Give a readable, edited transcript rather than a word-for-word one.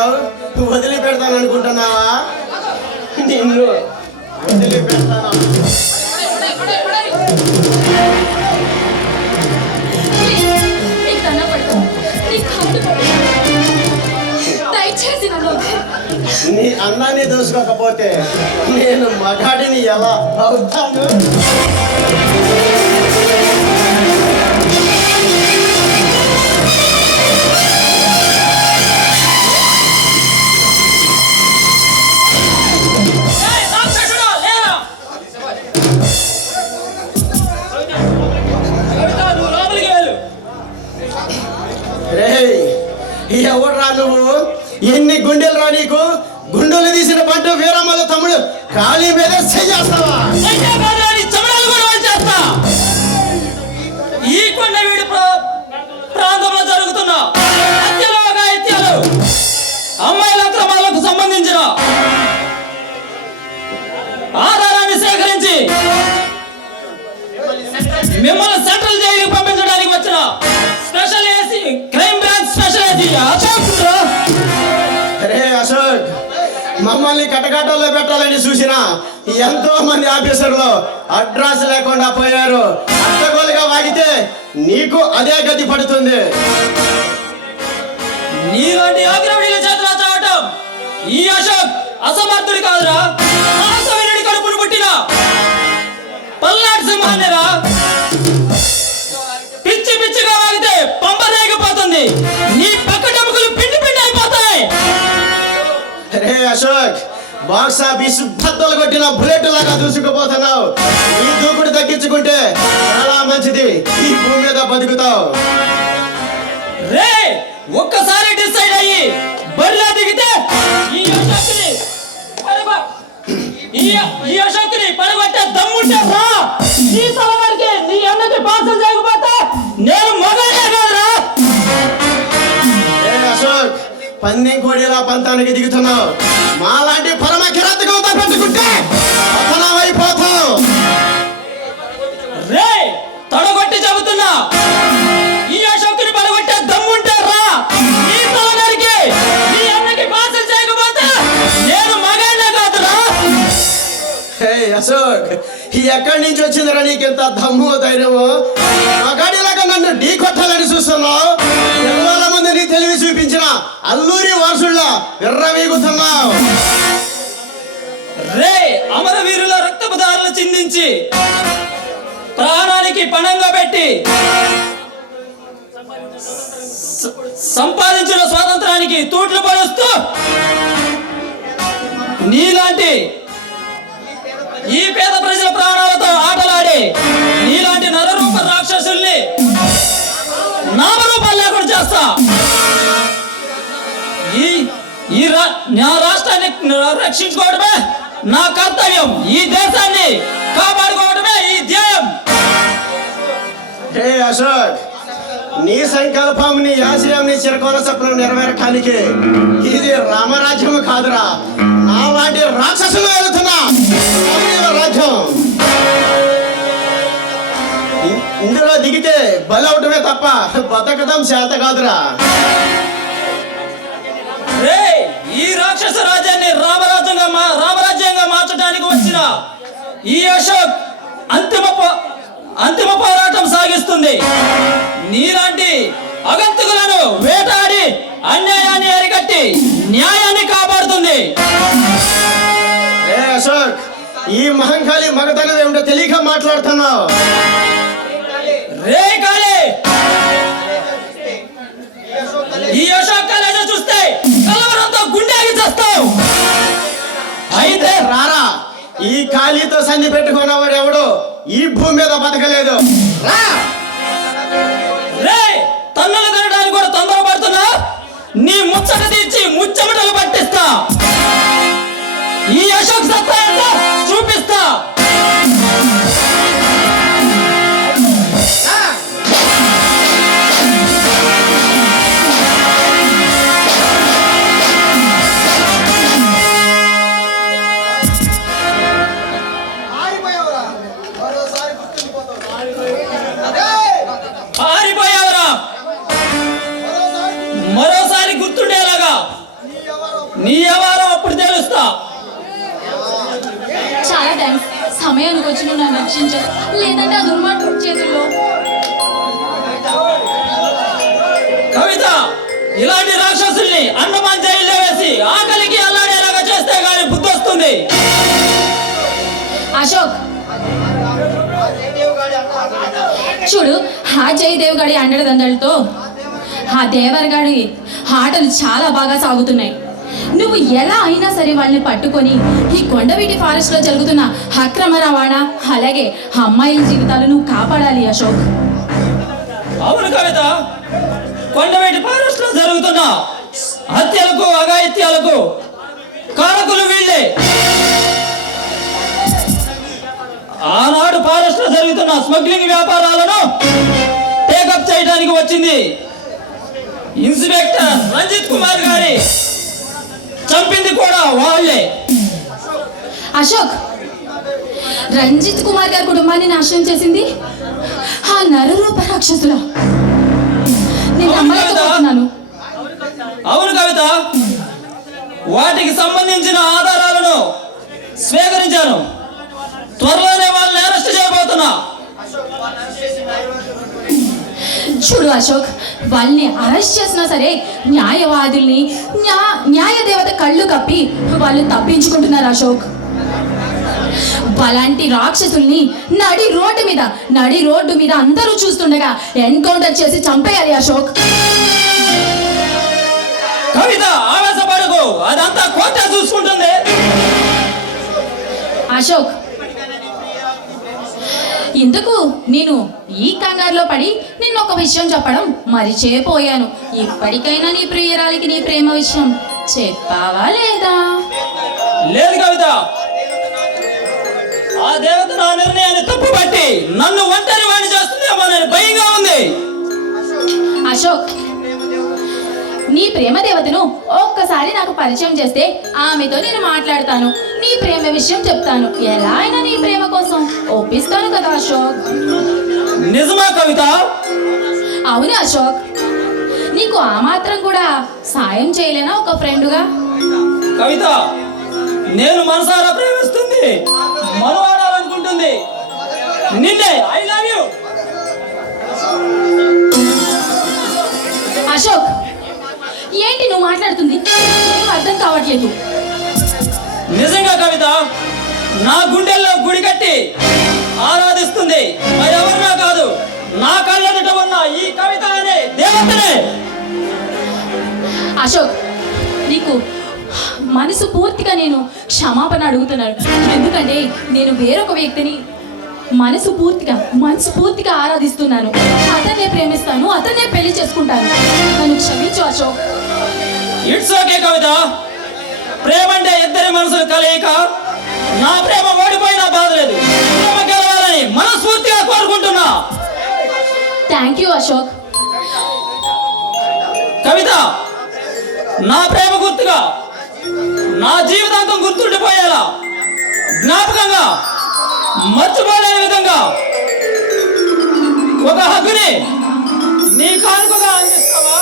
చేస్తున్నావు? వదిలిపెడతాను అనుకుంటున్నావా? నిన్ను వదిలిపెడతాను. నీ అన్నాన్ని దూసుకోకపోతే నేను మగాడిని ఎలా అవుతాను? ఎవడ్రా నువ్వు? ఎన్ని గుండెలు రా నీకు? గుండెలు తీసిన పంట వీరమ్మల తమ్ముడు ఖాళీ మీద చేస్తావా? ఈ కొండవీడి ప్రాంతంలో జరుగుతున్న హత్యలు అమ్మాయిల అక్రమాలకు సంబంధించిన ఆధారాన్ని సేకరించి మిమ్మల్ని సెంట్రల్ జైలుకి పంపించడానికి వచ్చిన special AC crime branch special AC Ashok. అరే అశోక్, మమ్మల్ని కటకటాల్లో పెట్టాలని చూసిన ఎంతో మంది ఆఫీసర్లు అడ్రస్ లేకుండా పోయారు. అడ్డగోలుగా వాగితే నీకు అదే గతి పడుతుంది. నీలాంటి ఆగ్రహీల చేతులు చావటం ఈ అశోక్ అసమర్థుడి కాదురా, ఆసవీరుడి కడుపును పుట్టిన పల్నాటి సింహాన్నిరా. పిచ్చి పిచ్చిగా వాగితే పంప రేగిపోతుంది, నీ పక్క డబ్బులు పిండి పిండి అయిపోతాయి. అరే అశోక్, బాక్స్ ఆఫీస్ బద్దలు కొట్టిన బుల్లెట్ లాగా దూసుకుపోతున్నావు. ఈ దూకుడు తగ్గించుకుంటే చాలా మంచిది, ఈ భూమి మీద బతుకుతావు. రే ఒక్కసారి డిసైడ్ అయ్యి బరిలో దిగితే ఈ అశోక్ని పడగొట్టే దమ్ముంటే రా. నీ తలవారికి నీ అన్నకి పార్సల్ చేయకపోతే నేను మగానే కాదురా. ఏ అశోక్, పందెం కోడిలా పంతానికి దిగుతున్నావు. మాలాంటి పరమ కిరాతకంతో పెట్టుకుంటే పతనం అయిపోతావు. రే తొడగొట్టి చెబుతున్నా, ఈ అశోక్ని పడగొట్టే దమ్ముంటే రా. నీ తలవారికి నీ అన్నకి పార్సల్ చేయకపోతే నేను మగానే కాదురా. హే అశోక్, ఎక్కడి నుంచి వచ్చిందిరా నీకింత దమ్ము ధైర్యము? మగాడిలాగా నన్ను ఢీ కొట్టాలని చూస్తున్నావు. పిల్లల ముందు నీ తెలివి చూపించిన అల్లూరి వారసుల్లా విర్రవీగుతున్నావు. రే అమరవీరుల రక్తపుదారులు చిందించి ప్రాణానికి పణంగా పెట్టి సంపాదించిన స్వాతంత్రానికి తూట్లు పరుస్తూ నీలాంటి ఈ పేద ప్రజల ప్రాణాలతో ఆటలాడి నీలాంటి నరరూప రాక్షసుల్ని నామరూపాలు లేకుండా చేస్తా. నా రాష్ట్రాన్ని రక్షించుకోవడమే నా కర్తవ్యం, ఈ దేశాన్ని కాపాడుకోవడమే ఈ ధ్యేయం. హే అశోక్, నీ సంకల్పం, నీ ఆశయం, నీ చిరకాల స్వప్నం నెరవేరటానికి ఇది రామరాజ్యం కాదురా, నా లాంటి రాక్షసులు వెళుతున్నా రాజ్యం. ఇందులో దిగితే బలవటమే తప్ప బతకడం చేత కాదురా. ఈ రాక్షస రాజ్యాన్ని రామరాజ్యంగా మార్చడానికి వచ్చిన ఈ అశోక్ అంతిమ పోరాటం సాగిస్తుంది. నీలాంటి అగంతకులను వేటాడి అన్యాయాన్ని అరికట్టి న్యాయాన్ని కాపాడుతుంది. అశోక్, ఈ మహంకాళి మగతనం ఏమిటో తెలియక మాట్లాడుతున్నావు. రే కాళీ, ఈ అశోక్ కాలేజీ చూస్తే కలవరంతో గుండెకి చేస్తావు. అయితే రారా, ఈ ఖాళీతో సంధి పెట్టుకున్నవాడు ఎవడు ఈ భూమి మీద బతకలేదు. రా. రే తన్నులు తినడానికి కూడా తొందరపడుతున్నా, నీ ముచ్చట తీర్చి ముచ్చమటలు పట్టిస్తా. ఈ అశోక్ సత్తా చూపిస్తా. ఆరిపోయావురా, మరోసారి గుర్తుండిపోతావు. అదే నీ వ్యవహారం అప్పుడు తెలుస్తా. చాలా థ్యాంక్స్. సమయానికి వచ్చి నువ్వు నన్ను రక్షించావు, లేదంటే ఆ దుర్మార్గుడి చేతుల్లో. కవిత, ఇలాంటి రాక్షసుల్ని అండమాన్ జైల్లో వేసి ఆకలికి అల్లాడేలాగా చేస్తే గానీ బుద్ధి వస్తుంది. అశోక్ చూడు, ఆ జయదేవ్ గాడి అండదండలతో ఆ దేవర్ గాడి ఆటలు చాలా బాగా సాగుతున్నాయి. నువ్వు ఎలా అయినా సరే వాళ్ళని పట్టుకొని ఈ కొండవీటి ఫారెస్ట్ లో జరుగుతున్న అక్రమ రవాణా, అలాగే అమ్మాయిల జీవితాలు నువ్వు కాపాడాలి అశోక్. అవును కవిత, కొండవీటి ఫారెస్ట్ లో జరుగుతున్న హత్యలకు అఘాయిత్యాలకు కారకులు వీళ్ళే. ఆనాడు ఫారెస్ట్ లో జరుగుతున్న స్మగ్లింగ్ వ్యాపారాలను టేకప్ చేయడానికి వచ్చింది ఇన్స్పెక్టర్ రంజిత్ కుమార్ గారి. చంపింది కూడా వాళ్ళే. అశోక్, రంజిత్ కుమార్ గారి కుటుంబాన్ని నాశనం చేసింది ఆ నరరూప రాక్షసుల. నేను నమ్మలేకపోతున్నాను. అవును కవిత, వాటికి సంబంధించిన ఆధారాలను స్వీకరించాను. త్వరలోనే వాళ్ళని అరెస్ట్ చేయబోతున్నా. చూడు అశోక్, వాళ్ళని అరెస్ట్ చేసినా సరే న్యాయవాదుల్ని న్యాయ దేవత కళ్ళు కప్పి వాళ్ళు తప్పించుకుంటున్నారు అశోక్. అలాంటి రాక్షసుల్ని నడి రోడ్డు మీద అందరూ చూస్తుండగా ఎన్కౌంటర్ చేసి చంపేయాలి అశోక్. కవిత, ఆవేశపడకు, అదంతా కోర్టే చూసుకుంటుంది. అశోక్, ఇందుకు నేను ఈ కంగారులో పడి నిన్న ఒక విషయం చెప్పడం మరిచిపోయాను. ఇప్పటికైనా నీ ప్రియురాలికి నీ ప్రేమ విషయం చెప్పావా లేదా? లేదు కవిత, ఆ దేవత నా నిర్ణయాన్ని తప్పుపట్టి నన్ను ఒంటరి వాణి చేస్తుందేమో నేను భయంగా ఉంది. అశోక్, నీ ప్రేమ దేవతను ఒక్కసారి నాకు పరిచయం చేస్తే ఆమెతో నేను మాట్లాడతాను, నీ ప్రేమ విషయం చెప్తాను. ఎలా అయినా నీ ప్రేమ కోసం ఒప్పిస్తాను కదా అశోక్. నిజమా కవిత? అవును అశోక్, నీకు ఆ మాత్రం కూడా సాయం చేయలేనా ఒక ఫ్రెండ్గా? కవిత, నేను మనసారా ప్రేమిస్తుంది, మనవాడాలనుకుంటుంది నిన్నే. I love you. అశోక్, ఏంటి నువ్వు మాట్లాడుతుంది? ఏం అర్థం కావట్లేదు. నిజంగా కవిత, నా గుండెల్లో గుడి కట్టి ఆరాధిస్తుంది మరెవరినా కాదు, నా కళ్ళెదుట ఉన్న ఈ కవిత అనే దేవతనే. అశోక్, నీకు మనసు పూర్తిగా నేను క్షమాపణ అడుగుతున్నాను. ఎందుకంటే నేను వేరొక వ్యక్తిని మనసు పూర్తిగా ఆరాధిస్తున్నాను. అతన్నే ప్రేమిస్తాను, అతన్నే పెళ్లి చేసుకుంటాను. నన్ను క్షమించు అశోక్. ఇట్స్ ఓకే కవిత, ప్రేమ అంటే ఇద్దరి మనసులు కలయిక. నా ప్రేమ ఓడిపోయినా బాధలేదు, ప్రేమ గెలవాలని మనస్ఫూర్తిగా కోరుకుంటున్నా. Thank you Ashok. కవిత, నా ప్రేమ గుర్తుగా నా జీవితాంతం గుర్తుండిపోయేలా, జ్ఞాపకంగా మర్చిపోలేని విధంగా ఒక హక్కుని నీ కానుకగా అందిస్తావా?